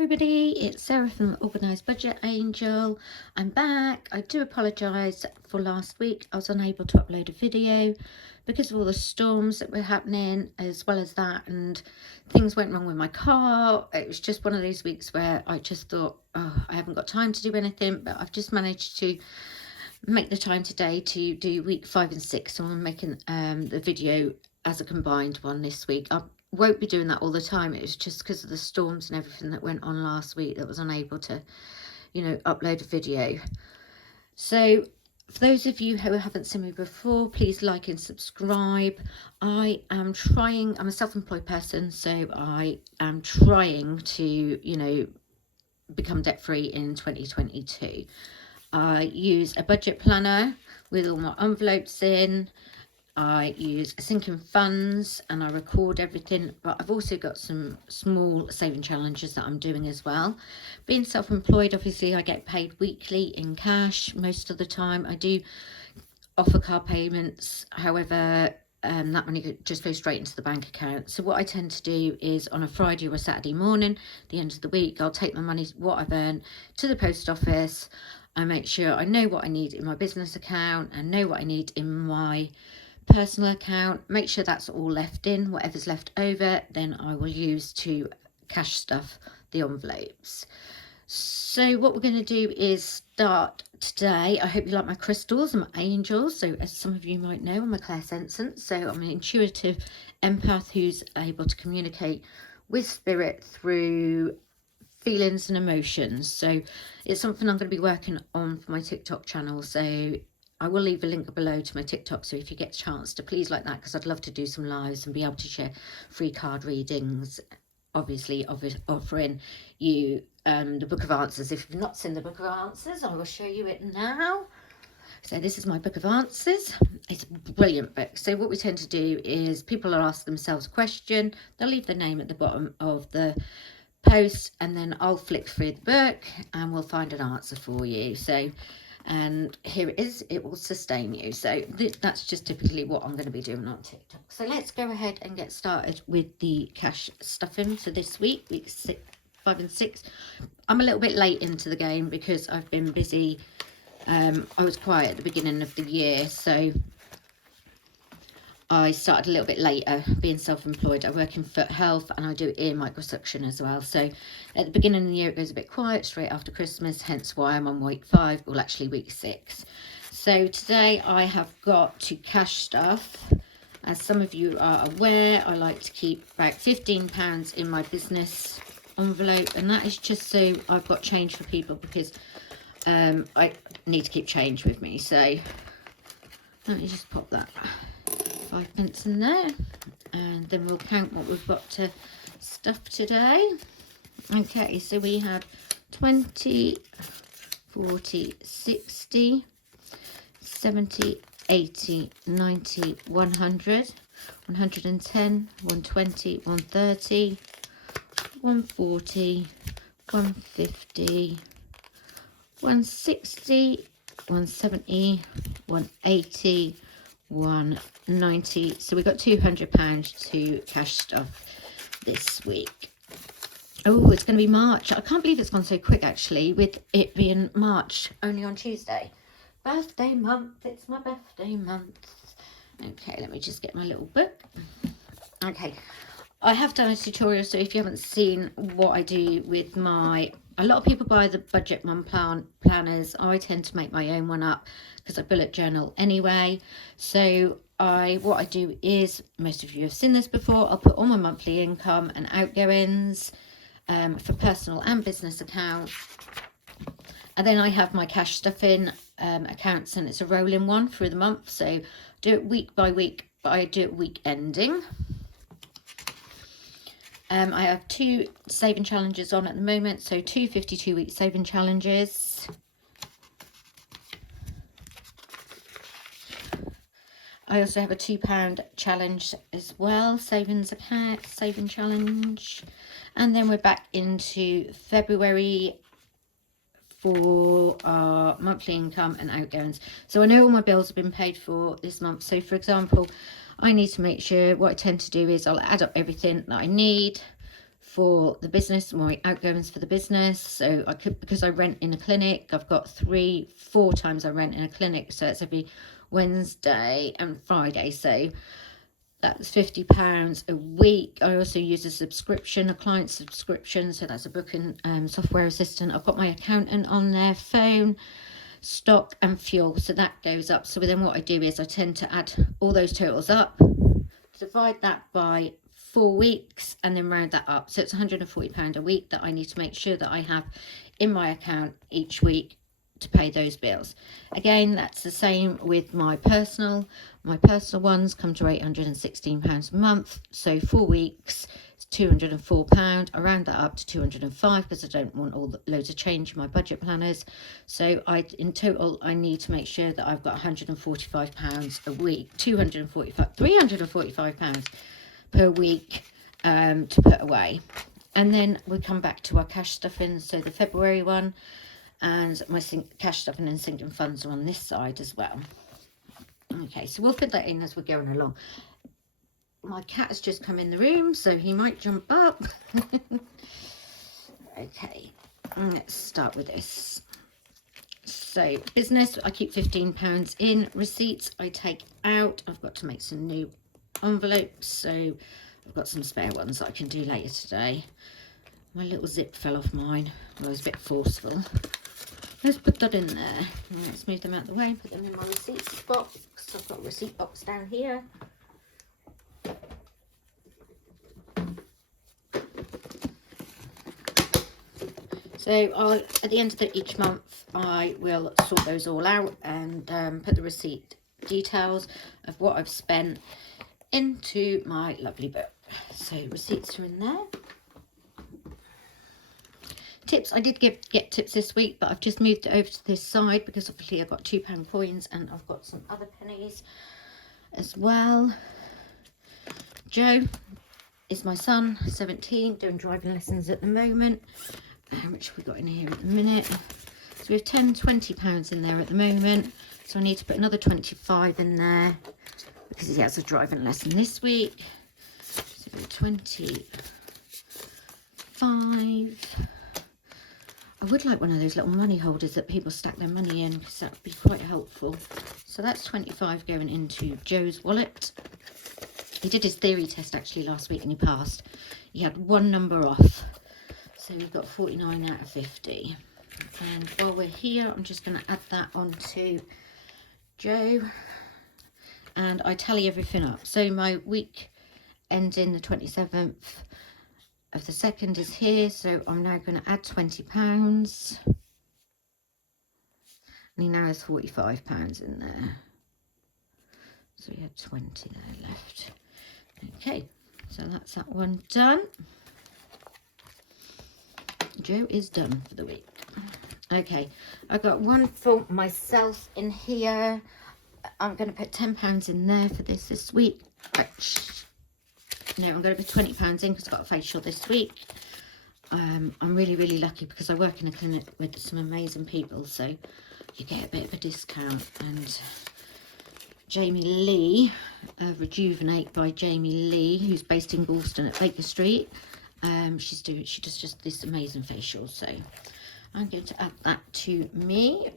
Everybody, it's Sarah from Organised Budget Angel. I'm back. I do apologise for last week. I was unable to upload a video because of all the storms that were happening, as well as that, and things went wrong with my car. It was just one of those weeks where I just thought, oh, I haven't got time to do anything, but I've just managed to make the time today to do week 5 and 6. So I'm making the video as a combined one this week. I won't be doing that all the time. It was just because of the storms and everything that went on last week that I was unable to, upload a video. So for those of you who haven't seen me before, please like and subscribe. I am trying, I'm a self-employed person, so I am trying to, become debt-free in 2022. I use a budget planner with all my envelopes in. I use sinking funds and I record everything, but I've also got some small saving challenges that I'm doing as well. Being self-employed, obviously I get paid weekly in cash most of the time. I do offer car payments, however that money just goes straight into the bank account. So what I tend to do is on a Friday or a Saturday morning, the end of the week, I'll take my money, what I've earned, to the post office. I make sure I know what I need in my business account and know what I need in my personal account, make sure that's all left in. Whatever's left over, then I will use to cash stuff the envelopes. So what we're going to do is start today. I hope you like my crystals and my angels. So as some of you might know, I'm a clairsentient, so I'm an intuitive empath who's able to communicate with spirit through feelings and emotions. So it's something I'm going to be working on for my TikTok channel. So I will leave a link below to my TikTok, so if you get a chance to please like that, because I'd love to do some lives and be able to share free card readings, obviously offering you the Book of Answers. If you've not seen the Book of Answers, I will show you it now. So this is my Book of Answers. It's a brilliant book. So what we tend to do is people will ask themselves a question, they'll leave their name at the bottom of the post, and then I'll flick through the book and we'll find an answer for you. So and here it is, it will sustain you. So that's just typically what I'm going to be doing on TikTok. So let's go ahead and get started with the cash stuffing for this week, week 5 and 6. I'm a little bit late into the game because I've been busy. I was quiet at the beginning of the year, so I started a little bit later being self-employed. I work in foot health and I do ear microsuction as well. So at the beginning of the year, it goes a bit quiet straight after Christmas, hence why I'm on week 5, well, actually week 6. So today I have got to cash stuff. As some of you are aware, I like to keep about £15 in my business envelope, and that is just so I've got change for people, because I need to keep change with me. So let me just pop that 5p in there, and then we'll count what we've got to stuff today. Okay, so we have 20, 40, 60, 70, 80, 90, 100, 110, 120, 130, 140, 150, 160, 170, 180, 190. So we've got £200 to cash stuff this week. Oh, it's going to be March. I can't believe it's gone so quick, actually, with it being March only on Tuesday. Birthday month. It's my birthday month. Okay, let me just get my little book. Okay, I have done a tutorial, so if you haven't seen what I do with my... A lot of people buy the budget mum planners. I tend to make my own one up because I bullet journal anyway. So what I do is, most of you have seen this before, I'll put all my monthly income and outgoings for personal and business account. And then I have my cash stuffing accounts, and it's a rolling one through the month. So do it week by week, but I do it week ending. I have 2 saving challenges on at the moment, so 2 52-week saving challenges. I also have a £2 challenge as well, savings account, saving challenge. And then we're back into February for our monthly income and outgoings. So I know all my bills have been paid for this month. So for example, I need to make sure, what I tend to do is I'll add up everything that I need for the business, my outgoings for the business. So I could, because I rent in a clinic, I've got 4 times I rent in a clinic, so it's every Wednesday and Friday, so that's £50 a week. I also use a subscription, a client subscription, so that's a booking software assistant. I've got my accountant on there, phone, stock and fuel, so that goes up. So then what I do is I tend to add all those totals up, divide that by 4 weeks, and then round that up. So it's £140 a week that I need to make sure that I have in my account each week to pay those bills. Again, that's the same with my personal ones come to £816 a month, so 4 weeks it's £204. I round that up to 205 because I don't want loads of change in my budget planners. So in total I need to make sure that I've got £145 a week, £345 per week to put away. And then we come back to our cash stuffing, so the February one, and my cash stuffing and sinking funds are on this side as well. Okay, so we'll fit that in as we're going along. My cat has just come in the room, so he might jump up. Okay, let's start with this. So business, I keep £15 in. Receipts I take out. I've got to make some new envelopes, so I've got some spare ones that I can do later today. My little zip fell off mine. Well, it was a bit forceful. Let's put that in there. Let's move them out the way, put them in my receipts box. I've got a receipt box down here. So at the end of each month, I will sort those all out and put the receipt details of what I've spent into my lovely book. So receipts are in there. Tips, I did get tips this week, but I've just moved it over to this side because obviously I've got £2 coins and I've got some other pennies as well. Joe is my son, 17, doing driving lessons at the moment. How much have we got in here at the minute? So we have £10, £20 in there at the moment. So I need to put another 25 in there because he has a driving lesson this week. So 25. I would like one of those little money holders that people stack their money in, because that would be quite helpful. So that's 25 going into Joe's wallet. He did his theory test actually last week and he passed. He had 1 number off. So we got 49 out of 50. And while we're here, I'm just going to add that onto Joe. And I tally everything up. So my week ending the 27th of the 2nd is here, so I'm now going to add £20, and he now has £45 in there, so we had 20 there left. Okay, so that's that one done. Joe is done for the week. Okay, I've got one for myself in here. I'm going to put £10 in there for this week. No, I'm going to put £20 in because I've got a facial this week. I'm really lucky because I work in a clinic with some amazing people, so you get a bit of a discount. And Jamie Lee, Rejuvenate by Jamie Lee, who's based in Galston at Baker Street, she does just this amazing facial, so I'm going to add that to me.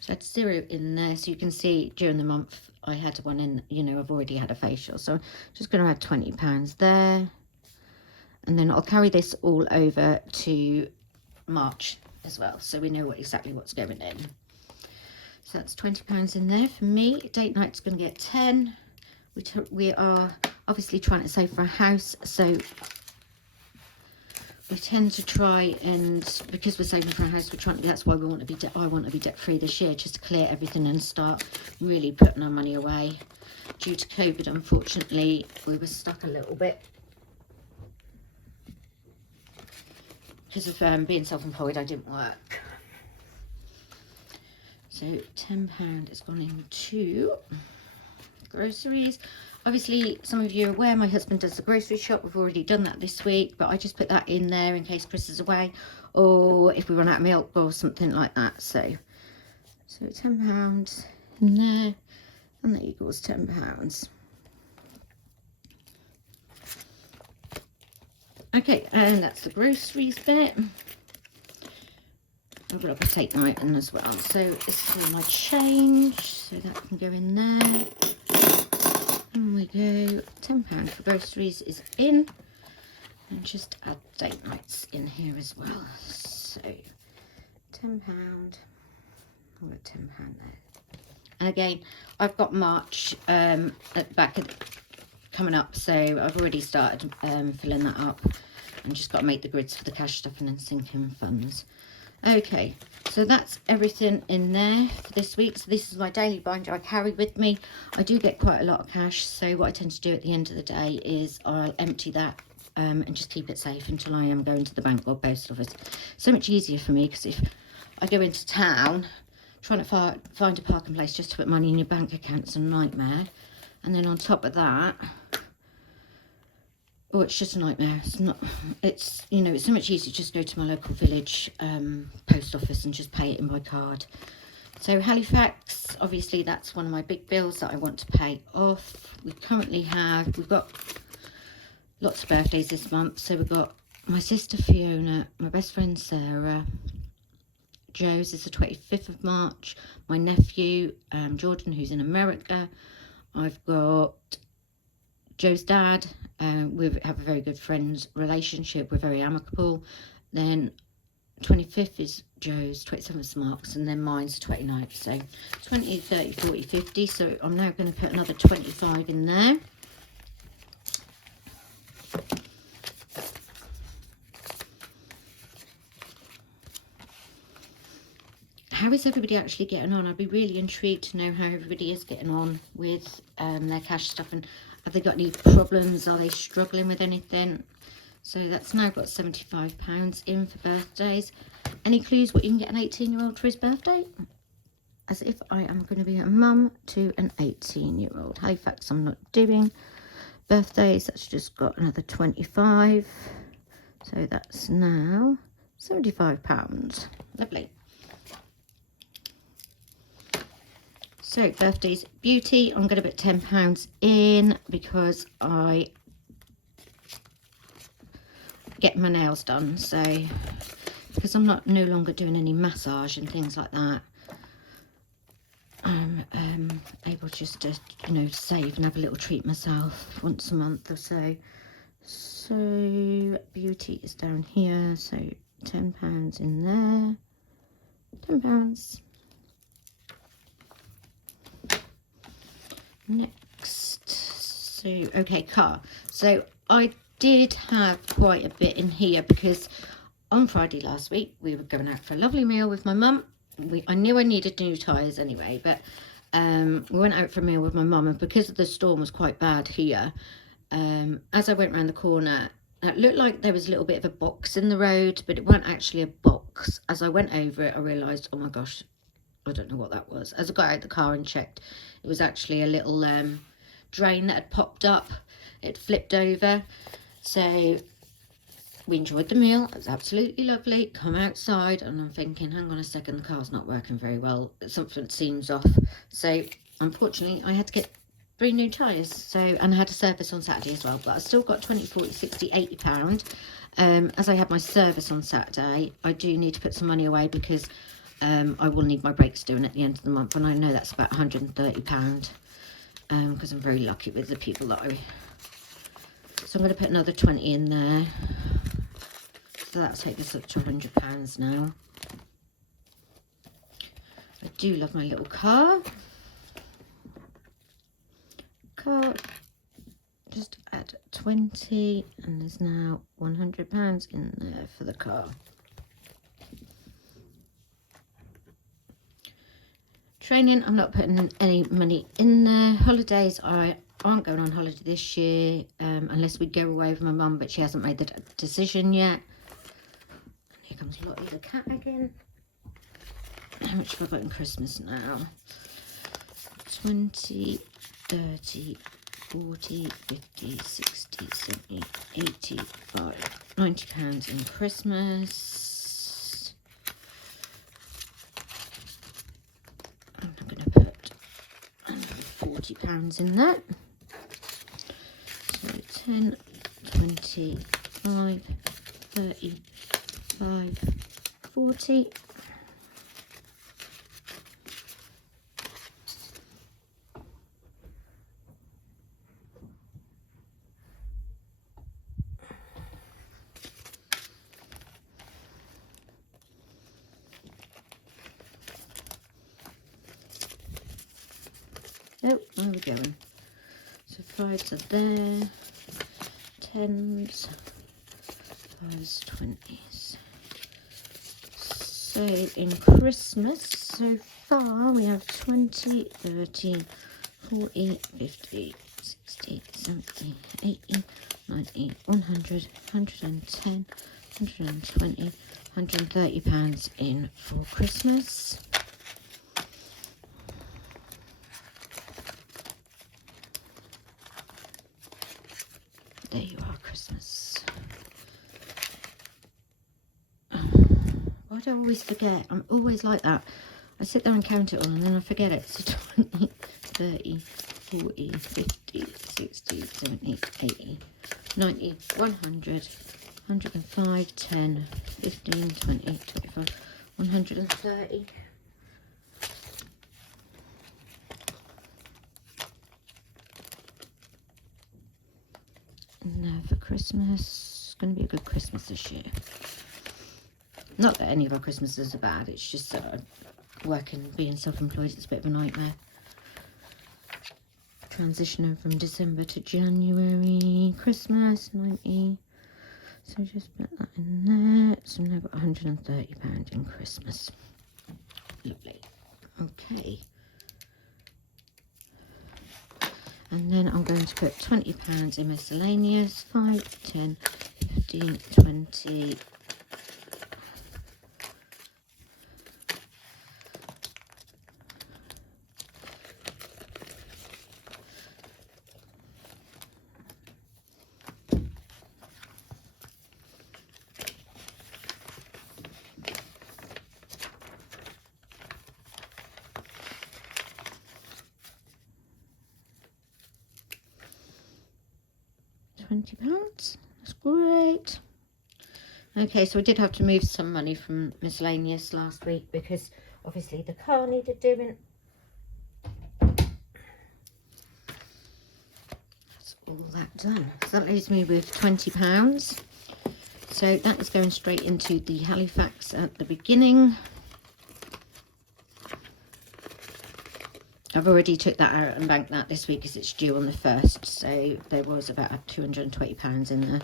So I had 0 in there, so you can see during the month I had one in, you know, I've already had a facial. So I'm just going to add £20 there. And then I'll carry this all over to March as well, so we know exactly what's going in. So that's £20 in there for me. Date night's going to get 10. We are obviously trying to save for a house, so we tend to try, and because we're saving for a house, that's why we want to be I want to be debt free this year, just to clear everything and start really putting our money away. Due to COVID, unfortunately, we were stuck a little bit because of being self-employed. I didn't work, so £10 has gone into groceries. Obviously, some of you are aware my husband does the grocery shop. We've already done that this week, but I just put that in there in case Chris is away, or if we run out of milk or something like that. So £10 in there, and that equals £10. Okay, and that's the groceries bit. I've got a take night in as well. So this is all my change, so that can go in there. And we go. £10 for groceries is in, and just add date nights in here as well. So £10. I'll put £10 there. And again, I've got March coming up, so I've already started filling that up, and just got to make the grids for the cash stuff and then sink in funds. Okay, so that's everything in there for this week. So this is my daily binder I carry with me. I do get quite a lot of cash, so what I tend to do at the end of the day is I'll empty that and just keep it safe until I am going to the bank or post office. So much easier for me, because if I go into town, trying to find a parking place just to put money in your bank account's a nightmare. And then on top of that, oh, it's just a nightmare. It's not, it's, you know, it's so much easier just go to my local village post office and just pay it in by card. So Halifax, obviously that's one of my big bills that I want to pay off. We've got lots of birthdays this month. So we've got my sister Fiona, my best friend Sarah, Joe's is the 25th of March, my nephew Jordan, who's in America. I've got Joe's dad. We have a very good friends relationship. We're very amicable. Then 25th is Joe's, 27th is Mark's, and then mine's the 29th. So 20, 30, 40, 50. So I'm now going to put another 25 in there. How is everybody actually getting on? I'd be really intrigued to know how everybody is getting on with their cash stuff, and have they got any problems? Are they struggling with anything? So that's now got £75 in for birthdays. Any clues what you can get an 18-year-old for his birthday? As if I am going to be a mum to an 18-year-old. Halifax I'm not doing. Birthdays, that's just got another 25. So that's now £75. Lovely. So birthdays, beauty, I'm going to put £10 in because I get my nails done. So because I'm no longer doing any massage and things like that, I'm able just to, you know, save and have a little treat myself once a month or so. So beauty is down here, so £10 in there, £10. Next, so okay, car. So I did have quite a bit in here because on Friday last week we were going out for a lovely meal with my mum. I knew I needed new tyres anyway, but we went out for a meal with my mum, and because the storm was quite bad here, as I went around the corner, it looked like there was a little bit of a box in the road, but it wasn't actually a box. As I went over it, I realised, oh my gosh, I don't know what that was. As I got out of the car and checked, it was actually a little drain that had popped up. It flipped over. So we enjoyed the meal. It was absolutely lovely. Come outside and I'm thinking, hang on a second, the car's not working very well. Something seems off. So unfortunately, I had to get 3 new tyres. So, and I had a service on Saturday as well. But I still got 20, 40, 60, £80. As I had my service on Saturday, I do need to put some money away because I will need my brakes doing at the end of the month, and I know that's about £130 because I'm very lucky with the people that so I'm going to put another 20 in there, so that'll take us up to £100 now. I do love my little car. Just add 20, and there's now £100 in there for the car. Training, I'm not putting any money in there. Holidays, I aren't going on holiday this year unless we go away with my mum, but she hasn't made the decision yet. And here comes Lottie the cat again. How much have I got in Christmas now? 20, 30, 40, 50, 60, 70, 85, £90 in Christmas. I'm going to put £40 in that. So 10, 20, 25, 35, 40. Oh, where are we going? So 5s are there, 10s, 5s, 20s. So in Christmas, so far we have 20, 30, 40, 50, 60, 70, 80, 90, 100, 110, 120, 130 pounds in for Christmas. There you are, Christmas. Why do I always forget? I'm always like that. I sit there and count it all and then I forget it. So 20, 30, 40, 50, 60, 70, 80, 90, 100, 105, 10, 15, 20, 25, 130. And now for Christmas, it's going to be a good Christmas this year. Not that any of our Christmases are bad, it's just working, being self-employed, it's a bit of a nightmare. Transitioning from December to January, Christmas, 90. So just put that in there. So now I've got £130 in Christmas. Lovely. Okay. And then I'm going to put £20 in miscellaneous. 5, 10, 15, 20. £20, that's great. Okay, so I did have to move some money from miscellaneous last week because obviously the car needed doing. That's all that done. So that leaves me with £20. So that is going straight into the Halifax at the beginning. I've already took that out and banked that this week because it's due on the 1st. So there was about £220 in there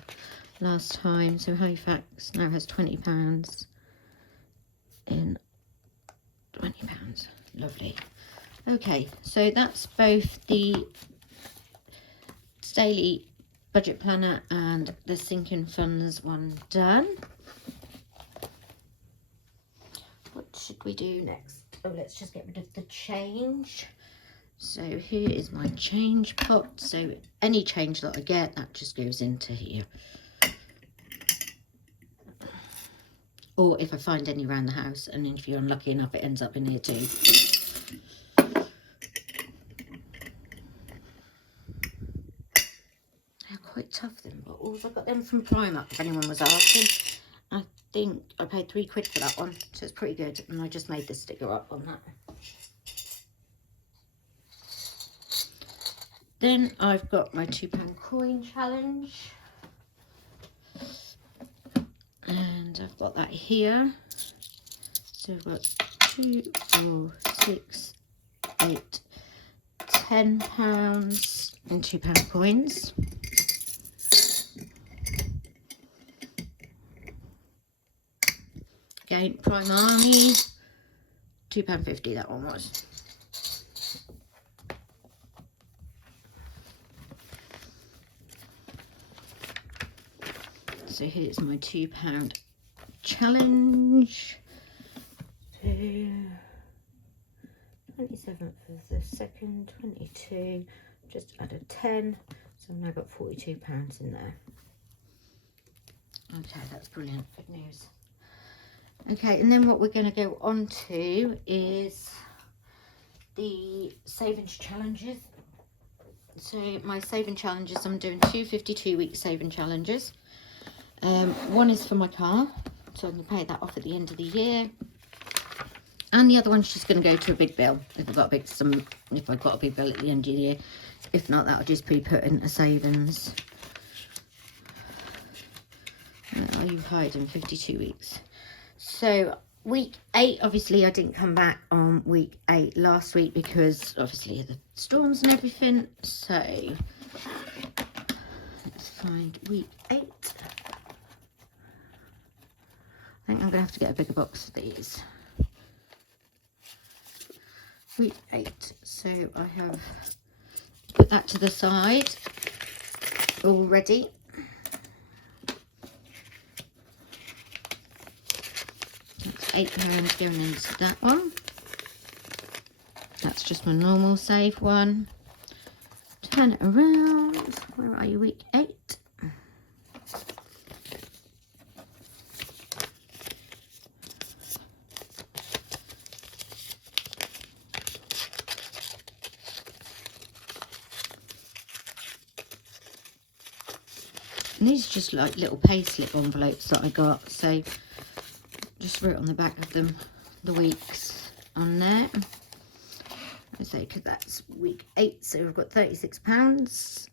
last time. So Halifax now has £20 in £20. Lovely. Okay, so that's both the daily budget planner and the sinking funds one done. What should we do next? Oh, let's just get rid of the change. So here is my change pot. So any change that I get, that just goes into here. Or if I find any around the house, and if you're unlucky enough, it ends up in here too. They're quite tough, them bottles. I got them from Primark, if anyone was asking. I think I paid £3 for that one, so it's pretty good. And I just made the sticker up on that. Then I've got my £2 coin challenge. And I've got that here. So I've got 2, 4, 6, 8, £10 in £2 coins. Again, Prime Army, £2.50 that one was. So here's my £2 challenge. 27th of the 2nd, 22, just added 10, so I've now got £42 in there. Okay, that's brilliant, good news. Okay, and then what we're going to go on to is the savings challenges. So my saving challenges, I'm doing 2 52-week saving challenges. One is for my car, so I'm going to pay that off at the end of the year. And the other one's just going to go to a big bill if I've got a big bill at the end of the year. If not, that'll just be put into savings. Where are you hiding? 52 weeks. So week 8, obviously I didn't come back on week 8 last week because obviously the storms and everything. So let's find week 8. I think I'm going to have to get a bigger box of these. Week 8. So I have put that to the side already. That's £8 going into that one. That's just my normal save one. Turn it around. Where are you? Week 8. And these are just like little payslip envelopes that I got. So just wrote on the back of them the weeks on there. I say because that's week 8, so we've got £36.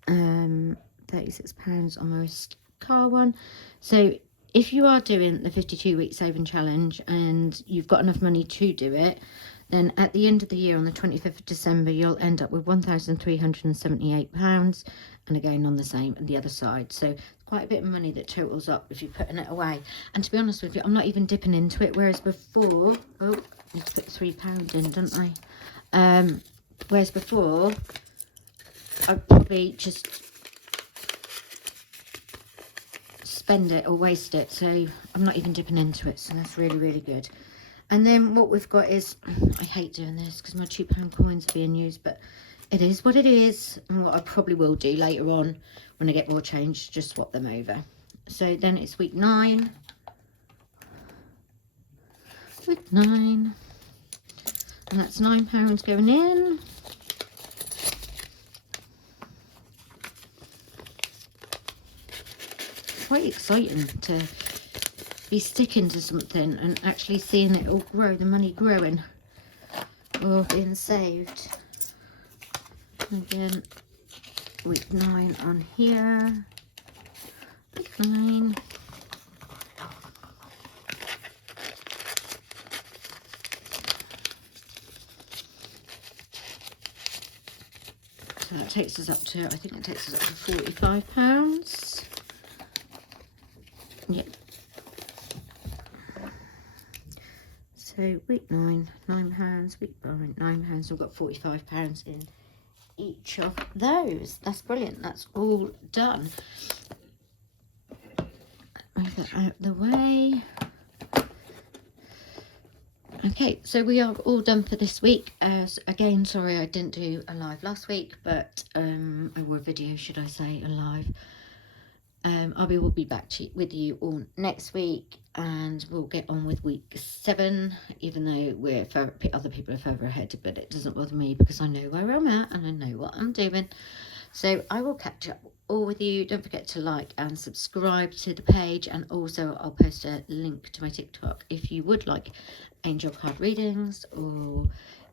£36 on my car one. So if you are doing the 52-week saving challenge and you've got enough money to do it, then at the end of the year on the 25th of December, you'll end up with £1,378. And again on the same on the other side. So quite a bit of money that totals up if you're putting it away. And to be honest with you, I'm not even dipping into it. Whereas before, oh, I need to put £3 in, don't I? Whereas before, I'd probably just spend it or waste it. So I'm not even dipping into it. So that's really, really good. And then what we've got is, I hate doing this because my £2 coins are being used, but it is what it is. And what I probably will do later on when I get more change, just swap them over. So then it's week 9. Week 9. And that's £9 going in. Quite exciting to be sticking to something and actually seeing it all grow, the money growing or being saved. Again, week 9 on here. Week 9. So that takes us up to, I think it takes us up to £45. Yep. So week 9, £9. Week 9, £9. We've got £45 in each of those. That's brilliant. That's all done. Move that out the way. Okay, so we are all done for this week. Again, sorry I didn't do a live last week, but or a video, should I say, a live. We'll be back with you all next week, and we'll get on with week 7, even though other people are further ahead, but it doesn't bother me because I know where I'm at and I know what I'm doing. So I will catch up all with you. Don't forget to like and subscribe to the page, and also I'll post a link to my TikTok if you would like angel card readings, or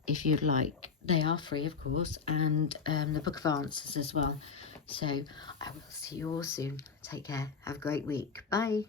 if you'd like, they are free of course, and the book of answers as well. So I will see you all soon. Take care. Have a great week. Bye.